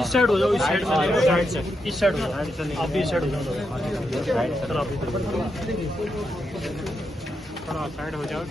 इस साइड हो जाओ, इस साइड में, साइड से, इस साइड हो जाओ, आप भी इस साइड हो जाओ, थोड़ा साइड हो जाओ।